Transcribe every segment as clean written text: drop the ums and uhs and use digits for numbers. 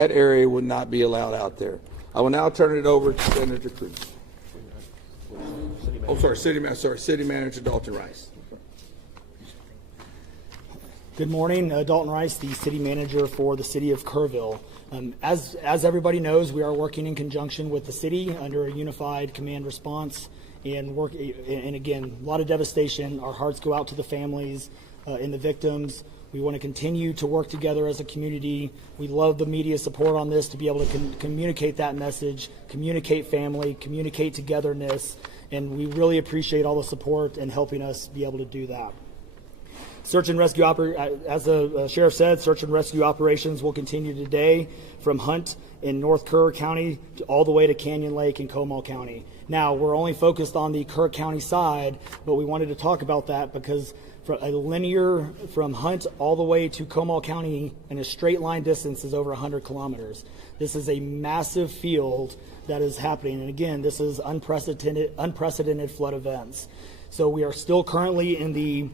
That area would not be allowed out there. I will now turn it over to Senator Cruz. Oh, sorry, City Manager Dalton Rice. Good morning, Dalton Rice, the City Manager for the City of Kerrville. As everybody knows, we are working in conjunction with the city under a unified command response and again, a lot of devastation. Our hearts go out to the families and the victims. We want to continue to work together as a community. We love the media support on this to be able to communicate that message, communicate family, communicate togetherness, and we really appreciate all the support and helping us be able to do that. Search and rescue, as the sheriff said, search and rescue operations will continue today from Hunt in North Kerr County all the way to Canyon Lake in Comal County. Now, we're only focused on the Kerr County side, but we wanted to talk about that because for a linear from Hunt all the way to Comal County in a straight line distance is over 100 kilometers. This is a massive field that is happening. And again, this is unprecedented flood events. So we are still currently in the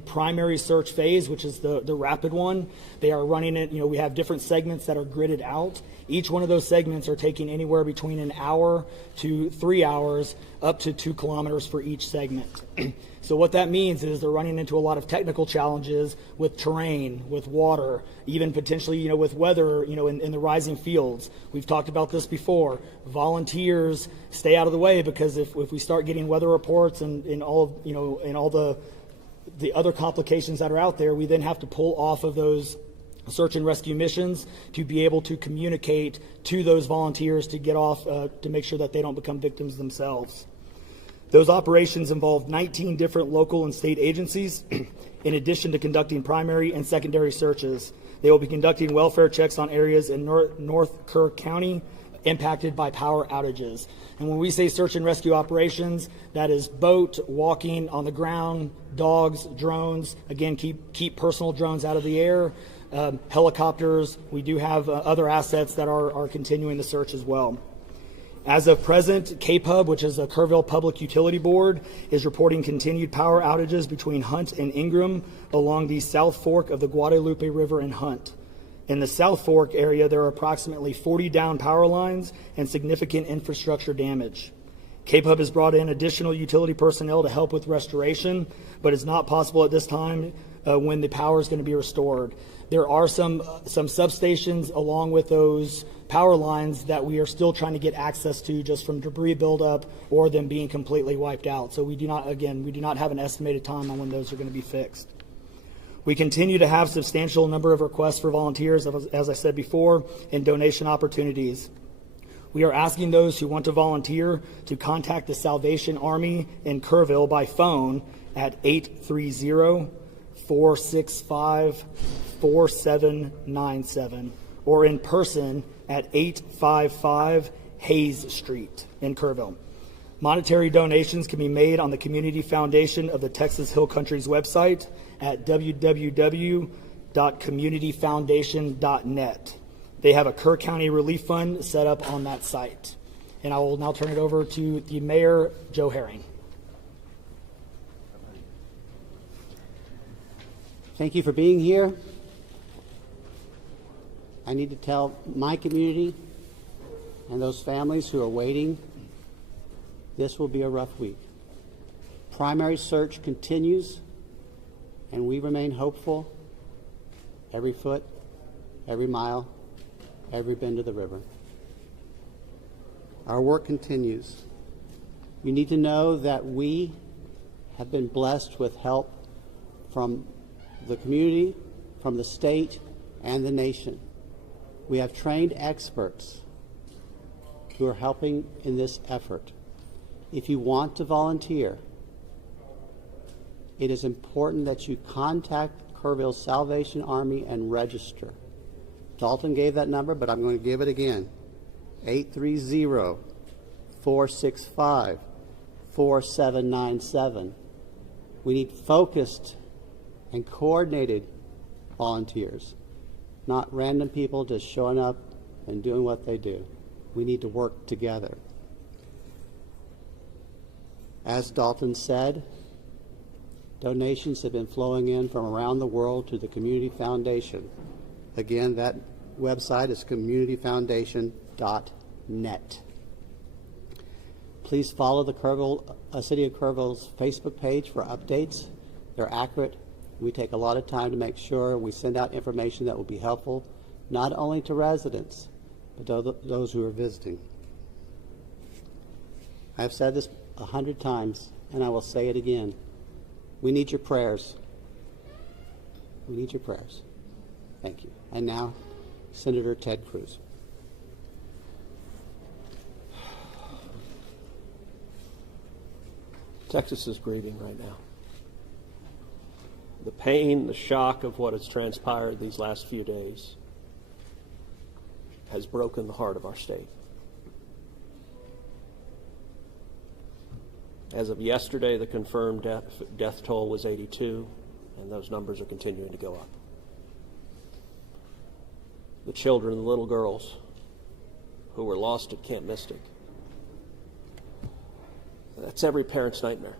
primary search phase, which is the rapid one. They are running it, we have different segments that are gridded out. Each one of those segments are taking anywhere between an hour to 3 hours, up to 2 kilometers for each segment. So what that means is they're running into a lot of technical challenges with terrain, with water, even potentially, with weather, in the rising fields. We've talked about this before. Volunteers stay out of the way because if we start getting weather reports and all, and all the other complications that are out there, we then have to pull off of those search and rescue missions to be able to communicate to those volunteers to get off, to make sure that they don't become victims themselves. Those operations involve 19 different local and state agencies, in addition to conducting primary and secondary searches. They will be conducting welfare checks on areas in North Kerr County impacted by power outages. And when we say search and rescue operations, that is boat, walking, on the ground, dogs, drones. Again, keep personal drones out of the air. Helicopters. We do have other assets that are continuing the search as well. As of present, KPUB, which is the Kerrville Public Utility Board, is reporting continued power outages between Hunt and Ingram along the South Fork of the Guadalupe River in Hunt. In the South Fork area, there are approximately 40 down power lines and significant infrastructure damage. KPUB has brought in additional utility personnel to help with restoration, but it's not possible at this time when the power is going to be restored. There are some substations along with those power lines that we are still trying to get access to just from debris buildup or them being completely wiped out. So we do not have an estimated time on when those are going to be fixed. We continue to have substantial number of requests for volunteers, as I said before, and donation opportunities. We are asking those who want to volunteer to contact the Salvation Army in Kerrville by phone at 830-465-4797 or in person at 855 Hayes Street in Kerrville. Monetary donations can be made on the Community Foundation of the Texas Hill Country's website at www.communityfoundation.net. They have a Kerr County Relief Fund set up on that site. And I will now turn it over to the Mayor, Joe Herring. Thank you for being here. I need to tell my community and those families who are waiting, this will be a rough week. Primary search continues, and we remain hopeful every foot, every mile, every bend of the river. Our work continues. You need to know that we have been blessed with help from the community, from the state, and the nation. We have trained experts who are helping in this effort. If you want to volunteer, it is important that you contact Kerrville Salvation Army and register. Dalton gave that number, but I'm going to give it again. 830-465-4797. We need focused and coordinated volunteers, not random people just showing up and doing what they do. We need to work together. As Dalton said, donations have been flowing in from around the world to the Community Foundation. Again, that website is communityfoundation.net. Please follow the City of Kerrville's Facebook page for updates. They're accurate. We take a lot of time to make sure we send out information that will be helpful, not only to residents, but to those who are visiting. I've said this 100 times, and I will say it again. We need your prayers. We need your prayers. Thank you. And now, Senator Ted Cruz. Texas is grieving right now. The pain, the shock of what has transpired these last few days has broken the heart of our state. As of yesterday, the confirmed death toll was 82, and those numbers are continuing to go up. The children, the little girls who were lost at Camp Mystic, that's every parent's nightmare.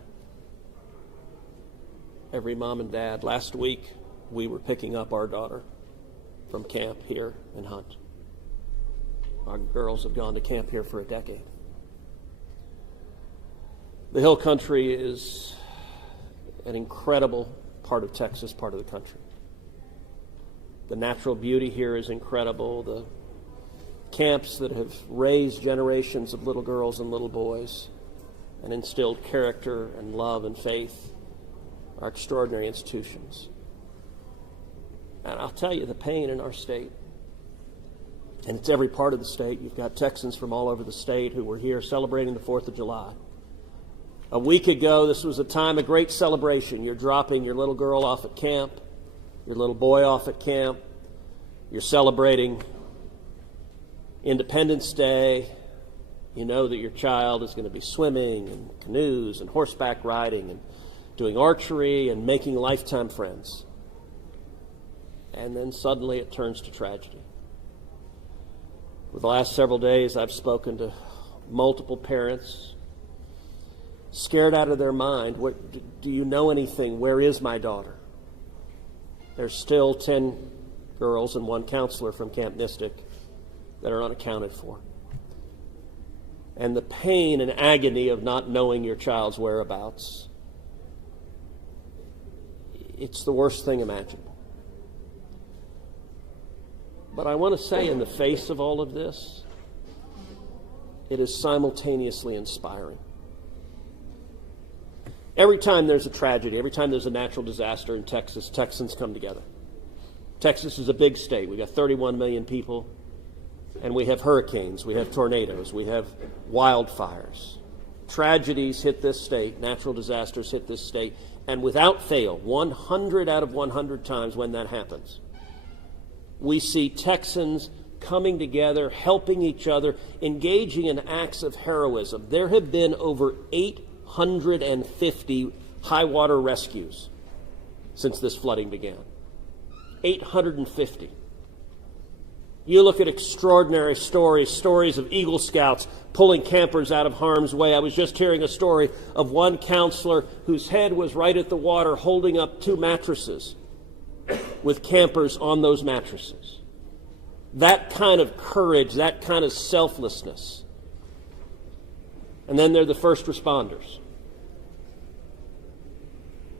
Every mom and dad. Last week, we were picking up our daughter from camp here in Hunt. Our girls have gone to camp here for a decade. The Hill Country is an incredible part of Texas, part of the country. The natural beauty here is incredible. The camps that have raised generations of little girls and little boys and instilled character and love and faith are extraordinary institutions. And I'll tell you, the pain in our state, and it's every part of the state. You've got Texans from all over the state who were here celebrating the 4th of July. A week ago, this was a time of great celebration. You're dropping your little girl off at camp, your little boy off at camp. You're celebrating Independence Day. You know that your child is going to be swimming and canoes and horseback riding and doing archery and making lifetime friends. And then suddenly it turns to tragedy. For the last several days, I've spoken to multiple parents, scared out of their mind. Do you know anything? Where is my daughter? There's still 10 girls and 1 counselor from Camp Mystic that are unaccounted for. And the pain and agony of not knowing your child's whereabouts, it's the worst thing imaginable. But I want to say, in the face of all of this, it is simultaneously inspiring. Every time there's a tragedy, every time there's a natural disaster in Texas, Texans come together. Texas is a big state. We've got 31 million people, and we have hurricanes, we have tornadoes, we have wildfires. Tragedies hit this state, natural disasters hit this state, and without fail, 100 out of 100 times when that happens, we see Texans coming together, helping each other, engaging in acts of heroism. There have been over 850 high water rescues since this flooding began. 850. You look at extraordinary stories of Eagle Scouts pulling campers out of harm's way. I was just hearing a story of one counselor whose head was right at the water holding up 2 mattresses with campers on those mattresses. That kind of courage, that kind of selflessness. And then there are the first responders.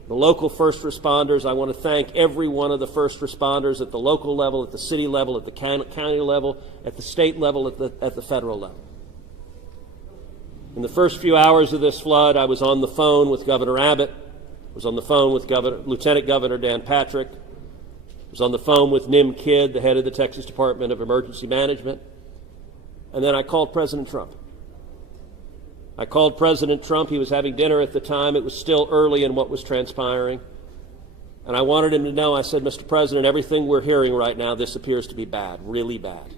The local first responders. I want to thank every one of the first responders at the local level, at the city level, at the county level, at the state level, at the federal level. In the first few hours of this flood, I was on the phone with Governor Abbott. I was on the phone with Lieutenant Governor Dan Patrick. I was on the phone with Nim Kidd, the head of the Texas Department of Emergency Management. And then I called President Trump. I called President Trump. He was having dinner at the time. It was still early in what was transpiring. And I wanted him to know, I said, Mr. President, everything we're hearing right now, this appears to be bad, really bad.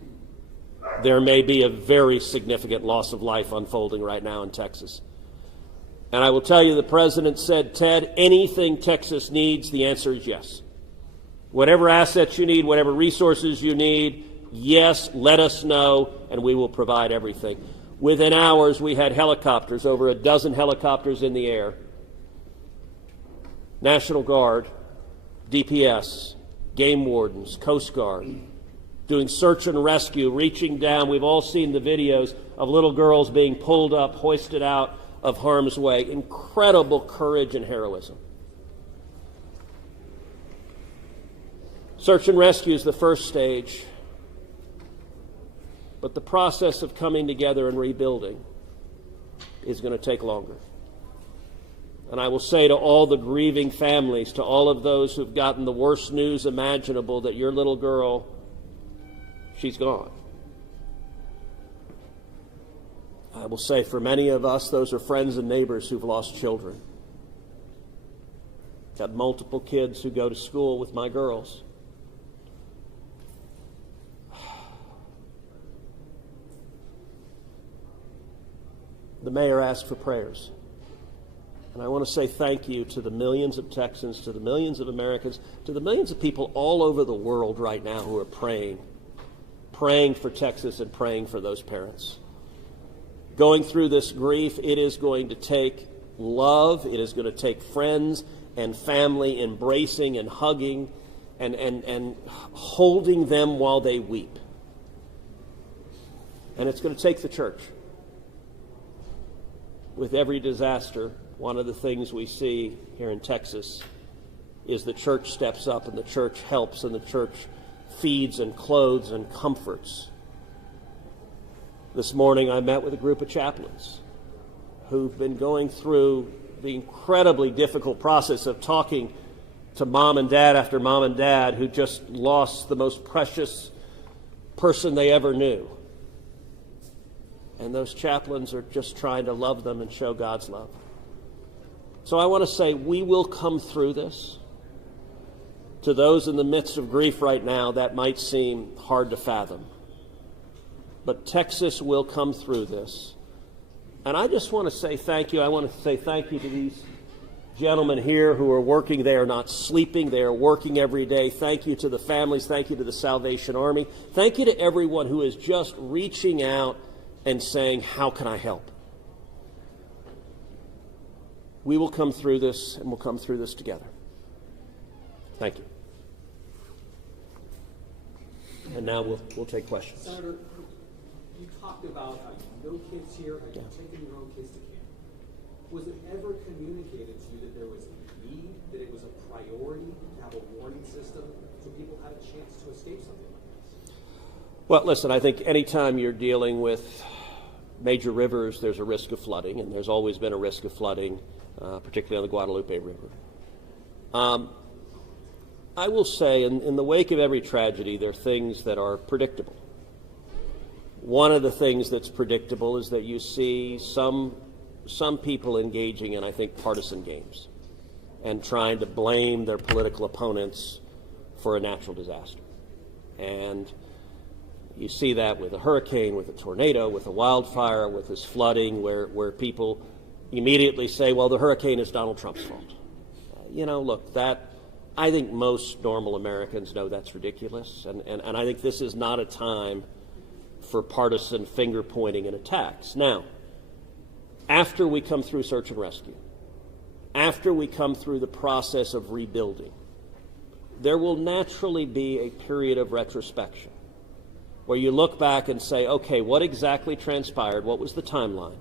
There may be a very significant loss of life unfolding right now in Texas. And I will tell you, the President said, Ted, anything Texas needs, the answer is yes. Whatever assets you need, whatever resources you need, yes, let us know, and we will provide everything. Within hours, we had helicopters, over a dozen helicopters in the air. National Guard, DPS, game wardens, Coast Guard, doing search and rescue, reaching down. We've all seen the videos of little girls being pulled up, hoisted out of harm's way. Incredible courage and heroism. Search and rescue is the first stage, but the process of coming together and rebuilding is going to take longer. And I will say to all the grieving families, to all of those who've gotten the worst news imaginable, that your little girl, she's gone. I will say for many of us, those are friends and neighbors who've lost children. Got multiple kids who go to school with my girls. The mayor asked for prayers. And I want to say thank you to the millions of Texans, to the millions of Americans, to the millions of people all over the world right now who are praying for Texas and praying for those parents. Going through this grief, it is going to take love, it is going to take friends and family embracing and hugging and holding them while they weep. And it's going to take the church. With every disaster, one of the things we see here in Texas is the church steps up and the church helps and the church feeds and clothes and comforts. This morning I met with a group of chaplains who've been going through the incredibly difficult process of talking to mom and dad after mom and dad who just lost the most precious person they ever knew. And those chaplains are just trying to love them and show God's love. So I want to say we will come through this. To those in the midst of grief right now, that might seem hard to fathom. But Texas will come through this. And I just want to say thank you. I want to say thank you to these gentlemen here who are working. They are not sleeping. They are working every day. Thank you to the families. Thank you to the Salvation Army. Thank you to everyone who is just reaching out and saying, how can I help? We will come through this, and we'll come through this together. Thank you. And now we'll take questions. Senator, you talked about how you know kids here, how you've taken your own kids to camp. Was it ever communicated to you that there was a need, that it was a priority to have a warning system so people had a chance to escape something like this? Well, listen, I think anytime you're dealing with major rivers, there's a risk of flooding, and there's always been a risk of flooding, particularly on the Guadalupe River. I will say, in the wake of every tragedy, there are things that are predictable. One of the things that's predictable is that you see some people engaging in, I think, partisan games and trying to blame their political opponents for a natural disaster. And you see that with a hurricane, with a tornado, with a wildfire, with this flooding, where people immediately say, well, the hurricane is Donald Trump's fault. Look, that I think most normal Americans know that's ridiculous, and I think this is not a time for partisan finger-pointing and attacks. Now, after we come through search and rescue, after we come through the process of rebuilding, there will naturally be a period of retrospection where you look back and say, okay, what exactly transpired? What was the timeline?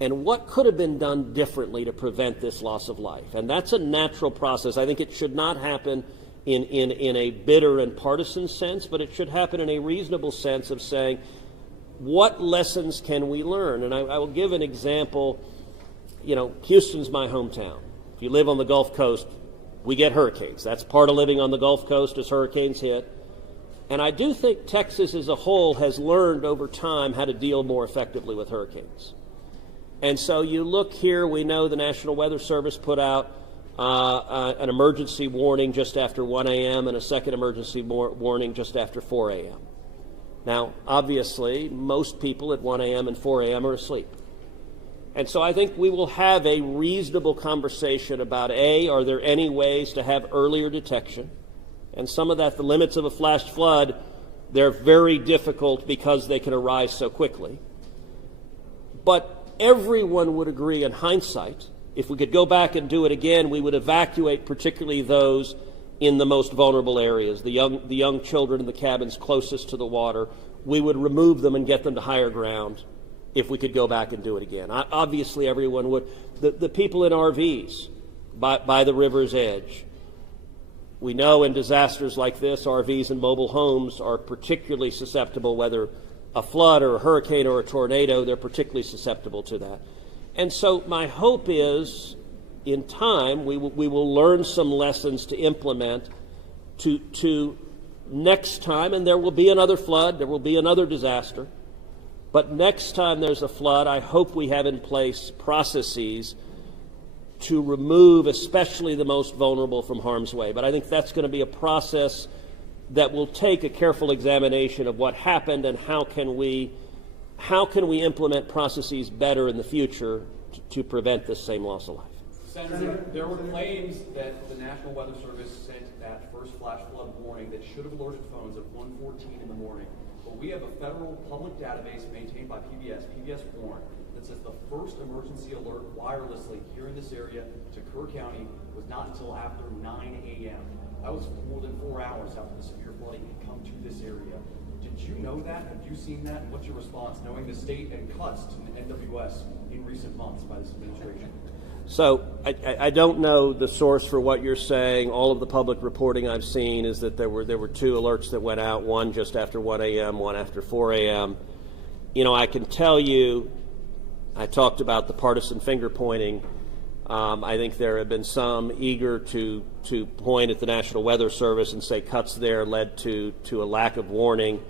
And what could have been done differently to prevent this loss of life? And that's a natural process. I think it should not happen in a bitter and partisan sense, but it should happen in a reasonable sense of saying, what lessons can we learn? And I will give an example. Houston's my hometown. If you live on the Gulf Coast, we get hurricanes. That's part of living on the Gulf Coast as hurricanes hit. And I do think Texas as a whole has learned over time how to deal more effectively with hurricanes. And so you look here, we know the National Weather Service put out an emergency warning just after 1 a.m. and a second emergency warning just after 4 a.m. Now, obviously, most people at 1 a.m. and 4 a.m. are asleep. And so I think we will have a reasonable conversation about, are there any ways to have earlier detection? And some of that, the limits of a flash flood, they're very difficult because they can arise so quickly. But everyone would agree in hindsight, if we could go back and do it again, we would evacuate particularly those in the most vulnerable areas, the young children in the cabins closest to the water. We would remove them and get them to higher ground if we could go back and do it again. Obviously, everyone would. The people in RVs by the river's edge. We know in disasters like this, RVs and mobile homes are particularly susceptible, whether a flood or a hurricane or a tornado, they're particularly susceptible to that. And so my hope is, in time, we will learn some lessons to implement to next time, and there will be another flood, there will be another disaster. But next time there's a flood, I hope we have in place processes to remove especially the most vulnerable from harm's way. But I think that's going to be a process that will take a careful examination of what happened and how can we implement processes better in the future to prevent this same loss of life. Senator, there were claims that the National Weather Service sent that first flash flood warning that should have alerted phones at 1:14 in the morning. But we have a federal public database maintained by PBS Warn, that says the first emergency alert wirelessly here in this area to Kerr County was not until after 9 a.m. That was more than 4 hours after the severe flooding had come to this area. Did you know that? Have you seen that? And what's your response, knowing the state and cuts to the NWS in recent months by this administration? So I don't know the source for what you're saying. All of the public reporting I've seen is that there were 2 alerts that went out, one just after 1 a.m., one after 4 a.m. You know, I can tell you, I talked about the partisan finger pointing. I think there have been some eager to point at the National Weather Service and say cuts there led to a lack of warning.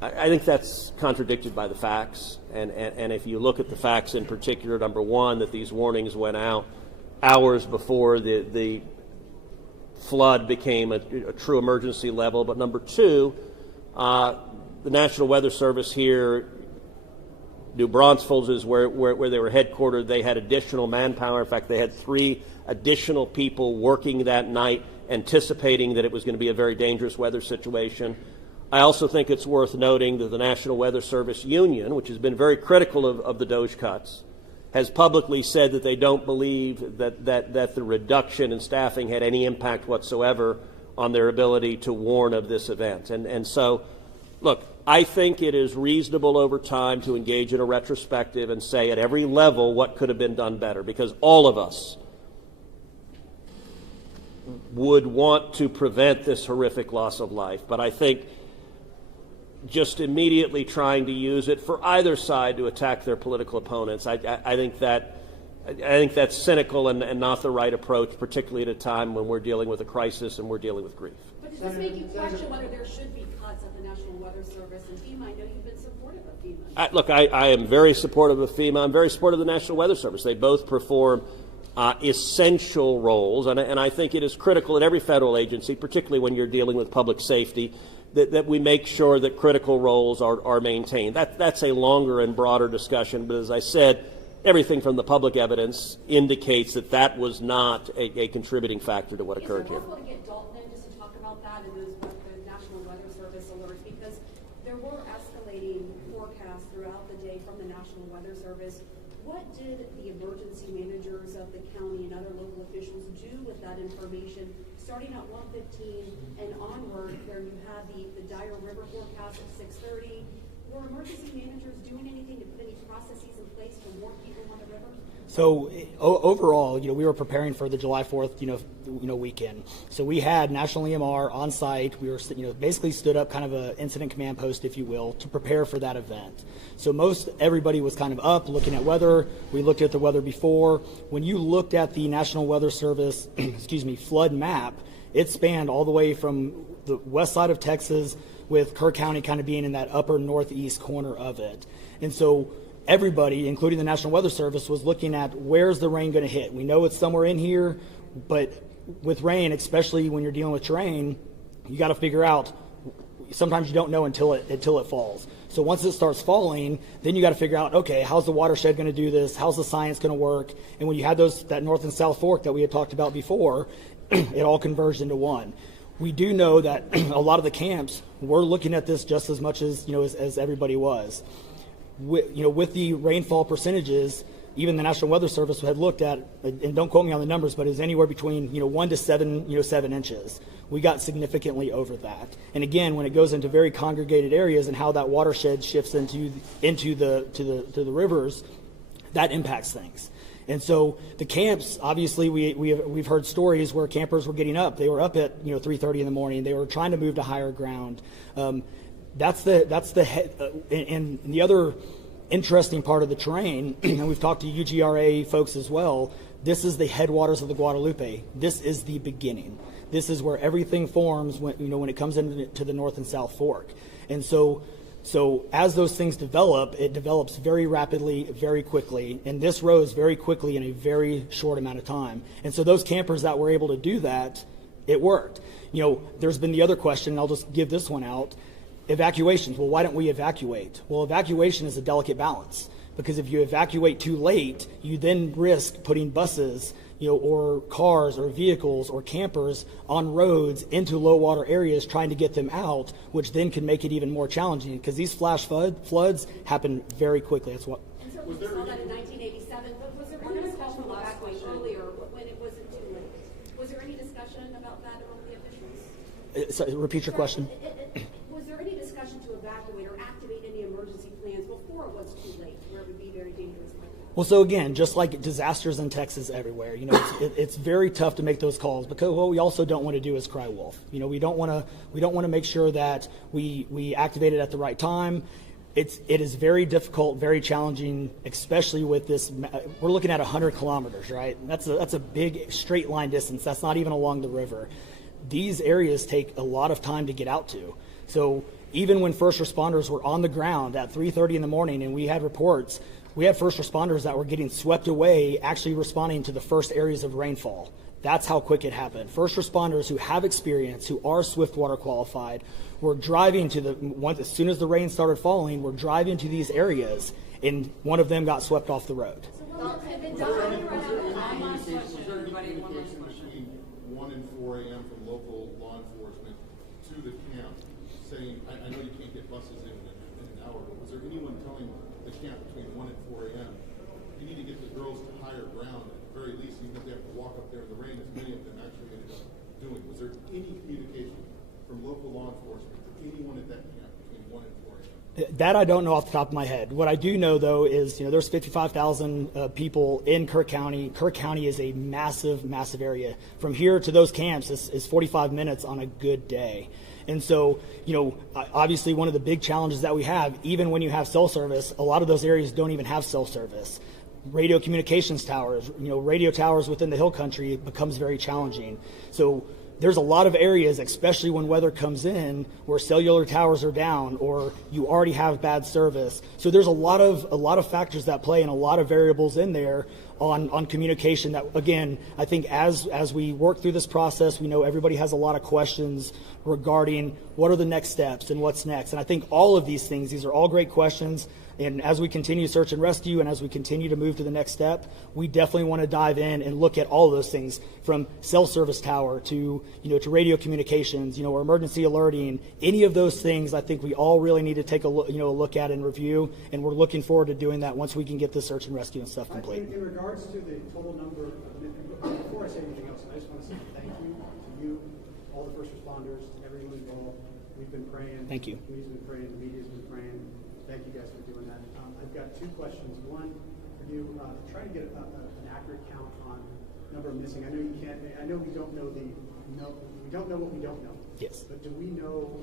I think that's contradicted by the facts. And if you look at the facts in particular, number one, that these warnings went out hours before the flood became a true emergency level. But number two, the National Weather Service here, New Braunfels is where they were headquartered. They had additional manpower. In fact, they had 3 additional people working that night, anticipating that it was going to be a very dangerous weather situation. I also think it's worth noting that the National Weather Service Union, which has been very critical of the DOGE cuts, has publicly said that they don't believe that the reduction in staffing had any impact whatsoever on their ability to warn of this event. And so, look, I think it is reasonable over time to engage in a retrospective and say at every level what could have been done better, because all of us would want to prevent this horrific loss of life. But I think just immediately trying to use it for either side to attack their political opponents, I think that's cynical and not the right approach, particularly at a time when we're dealing with a crisis and we're dealing with grief. But does this make you question whether there should be cuts at the National Weather Service and FEMA? I know you've been supportive of FEMA. Look, I am very supportive of FEMA. I'm very supportive of the National Weather Service. They both perform essential roles, and I think it is critical at every federal agency, particularly when you're dealing with public safety, that we make sure that critical roles are maintained. That's a longer and broader discussion, but as I said, everything from the public evidence indicates that was not a contributing factor to what occurred here. Is it possible to get Dalton in just to talk about that and those National Weather Service alerts? Because there were escalating forecasts throughout the day from the National Weather Service. What did the emergency managers of the county and other local officials do with that information? Starting at 1:15 and onward, where you had the dire river forecast at 6:30, were emergency managers doing anything to put any processes in place to warn people on the river? So overall, we were preparing for the July 4th, weekend. So we had National EMR on site. We were, basically stood up kind of a incident command post, if you will, to prepare for that event. So everybody was kind of up looking at weather. We looked at the weather before. When you looked at the National Weather Service, flood map, it spanned all the way from the west side of Texas, with Kerr County kind of being in that upper northeast corner of it. And so everybody, including the National Weather Service, was looking at where's the rain going to hit. We know it's somewhere in here, but with rain, especially when you're dealing with terrain, you got to figure out. Sometimes you don't know until it falls. So once it starts falling, then you got to figure out, okay, how's the watershed going to do this? How's the science going to work? And when you had that north and south fork that we had talked about before, it all converged into one. We do know that a lot of the camps were looking at this just as much as everybody was. With the rainfall percentages, even the National Weather Service had looked at, and don't quote me on the numbers, but it was anywhere between 1 to 7 inches. We got significantly over that. And again, when it goes into very congregated areas and how that watershed shifts into the rivers, that impacts things. And so the camps, obviously, we've heard stories where campers were getting up. They were up at 3:30 in the morning. They were trying to move to higher ground. And the other interesting part of the terrain, and we've talked to UGRA folks as well. This is the headwaters of the Guadalupe. This is the beginning. This is where everything forms when it comes into the North and South Fork. And so as those things develop, it develops very rapidly, very quickly, and this rose very quickly in a very short amount of time. And so those campers that were able to do that, it worked. There's been the other question, and I'll just give this one out. Evacuations. Well, why don't we evacuate? Well, evacuation is a delicate balance, because if you evacuate too late, you then risk putting buses, or cars or vehicles or campers on roads into low water areas trying to get them out, which then can make it even more challenging, because these flash floods happen very quickly. That's what. And so we saw that in 1987, but was there any discussion about evacuation earlier when it wasn't too late? Was there any discussion about that among the officials? Sorry, repeat your question. Was there any discussion to evacuate or activate any emergency plans before it was too late, where it would be very dangerous like that? Well, so again, just like disasters in Texas everywhere, it's very tough to make those calls, because what we also don't want to do is cry wolf. We don't want to make sure that we activate it at the right time. It is very difficult, very challenging, especially with this. We're looking at 100 kilometers, right? That's a big straight line distance. That's not even along the river. These areas take a lot of time to get out to. So even when first responders were on the ground at 3:30 in the morning, and we had reports, we had first responders that were getting swept away, actually responding to the first areas of rainfall. That's how quick it happened. First responders who have experience, who are Swiftwater qualified, were driving as soon as the rain started falling, were driving to these areas, and one of them got swept off the road. Was there any communication between 1 and 4 a.m. from local law enforcement to the camp saying, I know you can't get buses in an hour, but was there anyone telling the camp between 1 and 4 a.m. you need to get the girls to higher ground at the very least, even if they have to walk up there in the rain, as many of them actually ended up doing? Was there any communication from local law enforcement to anyone at that camp between 1 and 4 a.m.? That I don't know off the top of my head. What I do know, though, is there's 55,000 people in Kerr County. Kerr County is a massive, massive area. From here to those camps is 45 minutes on a good day. And so, obviously one of the big challenges that we have, even when you have cell service, a lot of those areas don't even have cell service. Radio communications towers, radio towers within the hill country becomes very challenging. So there's a lot of areas, especially when weather comes in, where cellular towers are down or you already have bad service. So there's a lot of factors that play and a lot of variables in there on communication that, again, I think as we work through this process, we know everybody has a lot of questions regarding what are the next steps and what's next. And I think all of these things, these are all great questions. And as we continue search and rescue and as we continue to move to the next step, we definitely want to dive in and look at all of those things, from cell service tower to radio communications, or emergency alerting. Any of those things, I think we all really need to take a look at and review. And we're looking forward to doing that once we can get the search and rescue and stuff complete. In regards to the total number, before I say anything else, I just want to say thank you to you, all the first responders, everyone involved. We've been praying. Thank you. The community's been praying. The media's been praying. Thank you guys for doing that. I've got two questions. One, for you, try to get an accurate count on number of missing. I know you can't. I know we don't know we don't know what we don't know. Yes. But do we know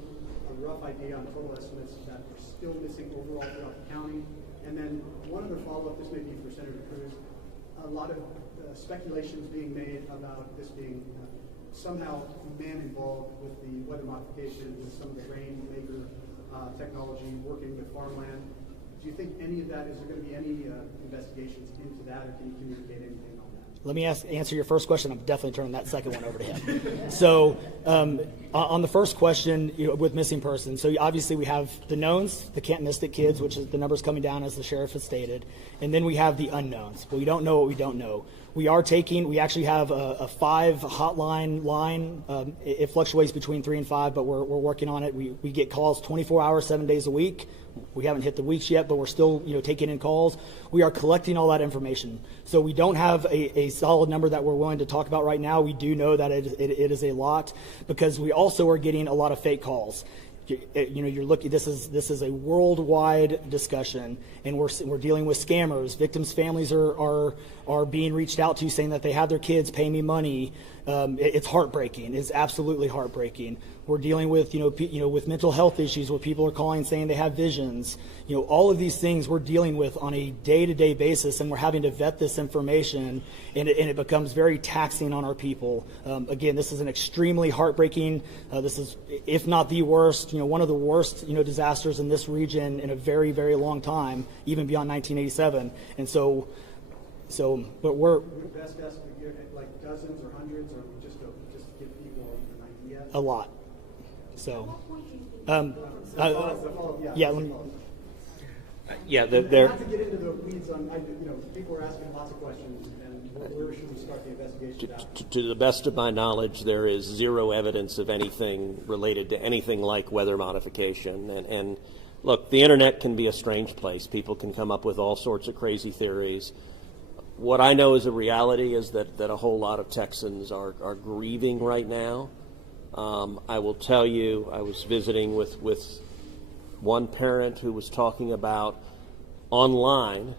a rough idea on total estimates that are still missing overall throughout the county? And then one other follow-up. This may be for Senator Cruz. A lot of speculations being made about this being somehow man involved with the weather modification, with some of the rainmaker technology, working with farmland. Do you think any of that, is there going to be any investigations into that, or can you communicate anything on that? Let me answer your first question. I'm definitely turning that second one over to him. So on the first question, with missing persons, so obviously we have the knowns, the can't miss it kids, which is the numbers coming down as the sheriff has stated, and then we have the unknowns. Well, we don't know what we don't know. We actually have a 5 hotline line. It fluctuates between 3 and 5, but we're working on it. We get calls 24 hours, 7 days a week. we haven't hit the weeks yet, but we're still, taking in calls. We are collecting all that information. So we don't have a solid number that we're willing to talk about right now. We do know that it is a lot, because we also are getting a lot of fake calls. You're looking. This is a worldwide discussion, and we're dealing with scammers. Victims' families are being reached out to, saying that they have their kids pay me money. It's heartbreaking. It's absolutely heartbreaking. We're dealing with with mental health issues, where people are calling saying they have visions. All of these things we're dealing with on a day-to-day basis, and we're having to vet this information, and it becomes very taxing on our people. Again, this is an extremely heartbreaking. This is, if not the worst, one of the worst, disasters in this region in a very, very long time, even beyond 1987. And but we're Would the best estimate give it like dozens or hundreds, or just to give people an idea? a lot. So, Yeah. yeah. Let me, Yeah, Not to get into the weeds on, people are asking lots of questions, and where should we start the investigation at? to the best of my knowledge, there is zero evidence of anything related to anything like weather modification. And look, the internet can be a strange place. People can come up with all sorts of crazy theories. What I know is a reality is that a whole lot of Texans are grieving right now. I will tell you, I was visiting with one parent who was talking about online,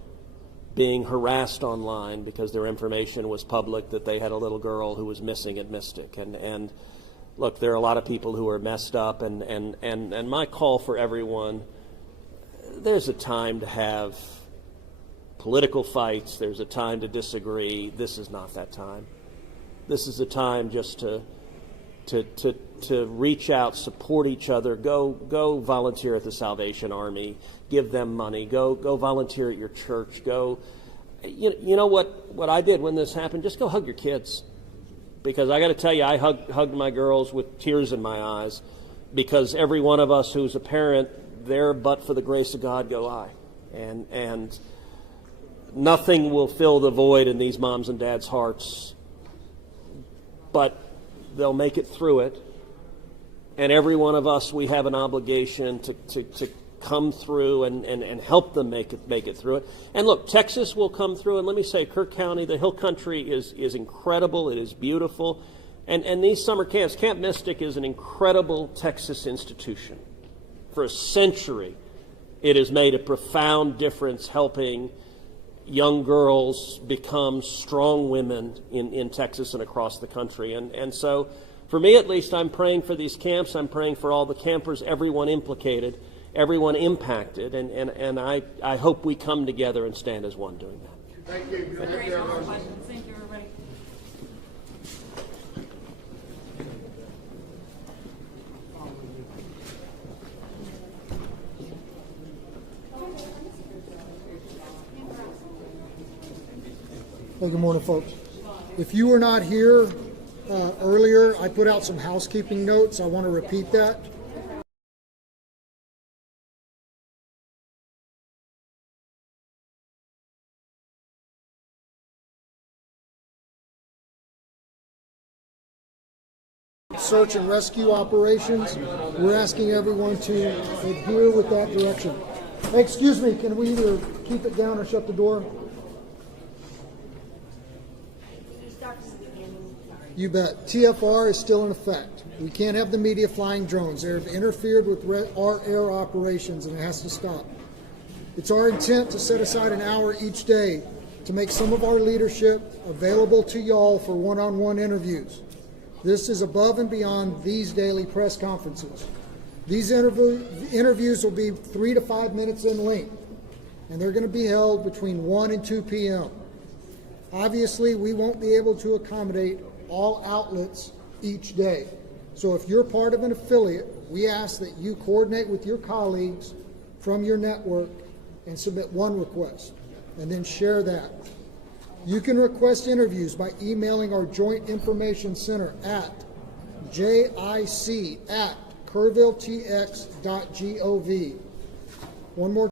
being harassed online because their information was public, that they had a little girl who was missing at Mystic. And look, there are a lot of people who are messed up, and my call for everyone, there's a time to have political fights, there's a time to disagree. This is not that time. This is a time just to reach out, support each other, go volunteer at the Salvation Army, give them money, go volunteer at your church, you know what I did when this happened? Just go hug your kids. Because I got to tell you, I hugged my girls with tears in my eyes, because every one of us who's a parent, there but for the grace of God go I. And nothing will fill the void in these moms and dads' hearts, but they'll make it through it. And every one of us, we have an obligation to come through and help them make it through it. And look, Texas will come through. And let me say, Kirk County, the Hill Country is incredible. It is beautiful. And these summer camps, Camp Mystic is an incredible Texas institution. For a century, it has made a profound difference helping young girls become strong women in Texas and across the country. And so, for me at least, I'm praying for these camps. I'm praying for all the campers, everyone implicated, everyone impacted, and I hope we come together and stand as one doing that. Thank you. Thank you, everybody. Well, good morning, folks. If you were not here earlier, I put out some housekeeping notes. I want to repeat that. Search and rescue operations. We're asking everyone to adhere with that direction. Hey, excuse me, can we either keep it down or shut the door? You bet. TFR is still in effect. We can't have the media flying drones. They have interfered with our air operations, and it has to stop. It's our intent to set aside an hour each day to make some of our leadership available to y'all for one-on-one interviews. This is above and beyond these daily press conferences. These interviews will be 3 to 5 minutes in length, and they're going to be held between 1 and 2 p.m. Obviously, we won't be able to accommodate all outlets each day. So if you're part of an affiliate, we ask that you coordinate with your colleagues from your network and submit one request, and then share that. You can request interviews by emailing our Joint Information Center at jic@kerrvilletx.gov. One more